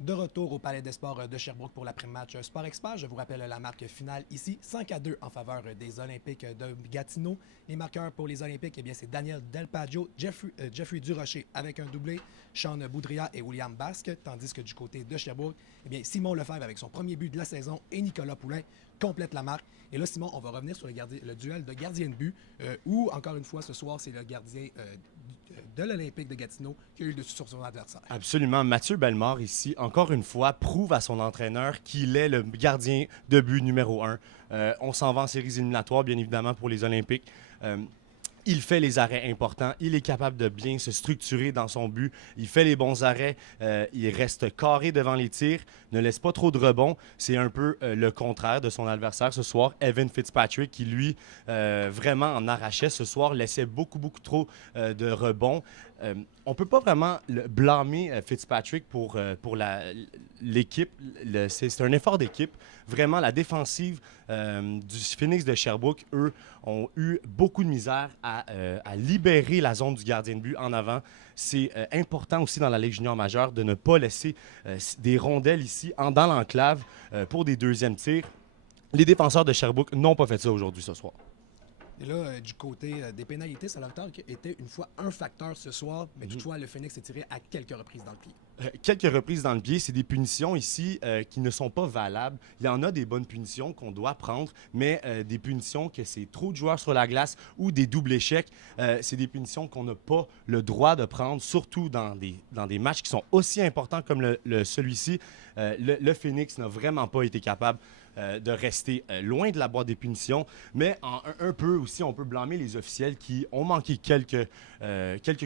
De retour au Palais des Sports de Sherbrooke pour l'après-match Sport Expert. Je vous rappelle la marque finale ici, 5-2 en faveur des Olympiques de Gatineau. Les marqueurs pour les Olympiques, eh bien, c'est Daniel Delpaggio, Jeffrey Durocher avec un doublé, Sean Boudria et William Basque, tandis que du côté de Sherbrooke, eh bien, Simon Lefebvre avec son premier but de la saison et Nicolas Poulain complète la marque. Et là, Simon, on va revenir sur le duel de gardien de but, où, encore une fois, ce soir, c'est le gardien de l'Olympique de Gatineau qui a eu le dessus sur son adversaire. Absolument. Mathieu Bellemare, ici, encore une fois, prouve à son entraîneur qu'il est le gardien de but numéro un. On s'en va en séries éliminatoires, bien évidemment, pour les Olympiques. Il fait les arrêts importants. Il est capable de bien se structurer dans son but. Il fait les bons arrêts. Il reste carré devant les tirs. Ne laisse pas trop de rebonds. C'est un peu le contraire de son adversaire ce soir, Evan Fitzpatrick, qui lui, vraiment en arrachait ce soir, laissait beaucoup trop de rebonds. On ne peut pas vraiment blâmer Fitzpatrick pour l'équipe. C'est un effort d'équipe. Vraiment, la défensive du Phoenix de Sherbrooke, eux, ont eu beaucoup de misère à libérer la zone du gardien de but en avant. C'est important aussi dans la Ligue junior majeure de ne pas laisser des rondelles ici dans l'enclave pour des deuxièmes tirs. Les défenseurs de Sherbrooke n'ont pas fait ça aujourd'hui ce soir. Et là, du côté des pénalités, ça était une fois un facteur ce soir, mais toutefois, le Phoenix s'est tiré à quelques reprises dans le pied. Quelques reprises dans le pied, c'est des punitions ici qui ne sont pas valables. Il y en a des bonnes punitions qu'on doit prendre, mais des punitions que c'est trop de joueurs sur la glace ou des doubles échecs, c'est des punitions qu'on n'a pas le droit de prendre, surtout dans des matchs qui sont aussi importants comme celui-ci. Le Phoenix n'a vraiment pas été capable de rester loin de la boîte des punitions, mais un peu aussi, on peut blâmer les officiels qui ont manqué quelques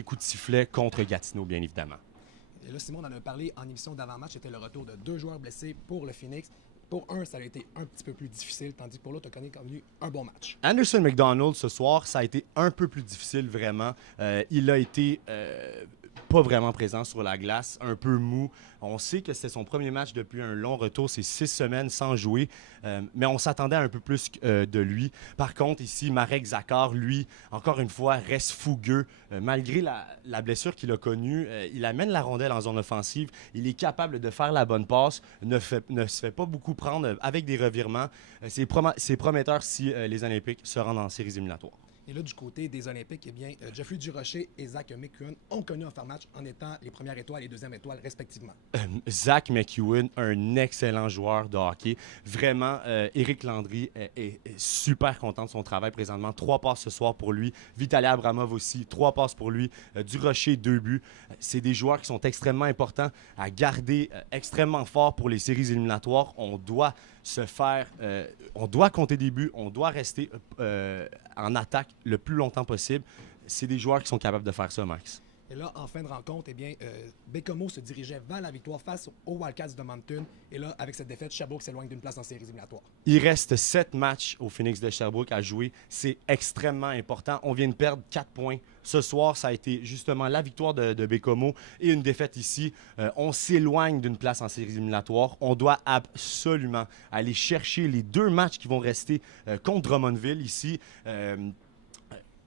coups de sifflet contre Gatineau, bien évidemment. Et là, Simon, on en a parlé en émission d'avant-match, c'était le retour de 2 joueurs blessés pour le Phoenix. Pour un, ça a été un petit peu plus difficile, tandis que pour l'autre, on a connu un bon match. Anderson McDonald, ce soir, ça a été un peu plus difficile, vraiment. Il a été pas vraiment présent sur la glace, un peu mou. On sait que c'était son premier match depuis un long retour, c'est 6 semaines sans jouer, mais on s'attendait à un peu plus de lui. Par contre, ici, Marek Zakar, lui, encore une fois, reste fougueux. Malgré la blessure qu'il a connue, il amène la rondelle en zone offensive. Il est capable de faire la bonne passe, ne se fait pas beaucoup prendre avec des revirements. C'est prometteur si les Olympiques se rendent en séries éliminatoires. Et là, du côté des Olympiques, eh bien, Jeffrey Durocher et Zach McEwen ont connu un faire match en étant les premières étoiles et deuxièmes étoiles respectivement. Zach McEwen, un excellent joueur de hockey. Vraiment, Éric Landry est super content de son travail présentement. 3 passes ce soir pour lui. Vitaly Abramov aussi, 3 passes pour lui. Durocher, 2 buts. C'est des joueurs qui sont extrêmement importants à garder extrêmement fort pour les séries éliminatoires. On doit on doit compter des buts, on doit rester en attaque le plus longtemps possible. C'est des joueurs qui sont capables de faire ça, Max. Et là, en fin de rencontre, eh bien, Bécomo se dirigeait vers la victoire face aux Wildcats de Moncton. Et là, avec cette défaite, Sherbrooke s'éloigne d'une place en séries éliminatoires. Il reste 7 matchs au Phoenix de Sherbrooke à jouer. C'est extrêmement important. On vient de perdre 4 points. Ce soir, ça a été justement la victoire de Bécomo et une défaite ici. On s'éloigne d'une place en séries éliminatoires. On doit absolument aller chercher les 2 matchs qui vont rester contre Drummondville ici.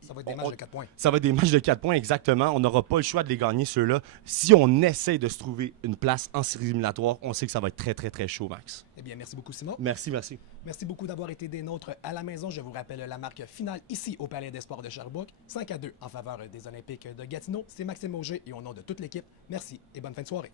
Ça va être des matchs de 4 points. Ça va être des matchs de 4 points, exactement. On n'aura pas le choix de les gagner, ceux-là. Si on essaie de se trouver une place en séries éliminatoires, on sait que ça va être très chaud, Max. Eh bien, merci beaucoup, Simon. Merci. Merci beaucoup d'avoir été des nôtres à la maison. Je vous rappelle la marque finale ici au Palais des Sports de Sherbrooke. 5-2 en faveur des Olympiques de Gatineau. C'est Maxime Auger et au nom de toute l'équipe, merci et bonne fin de soirée.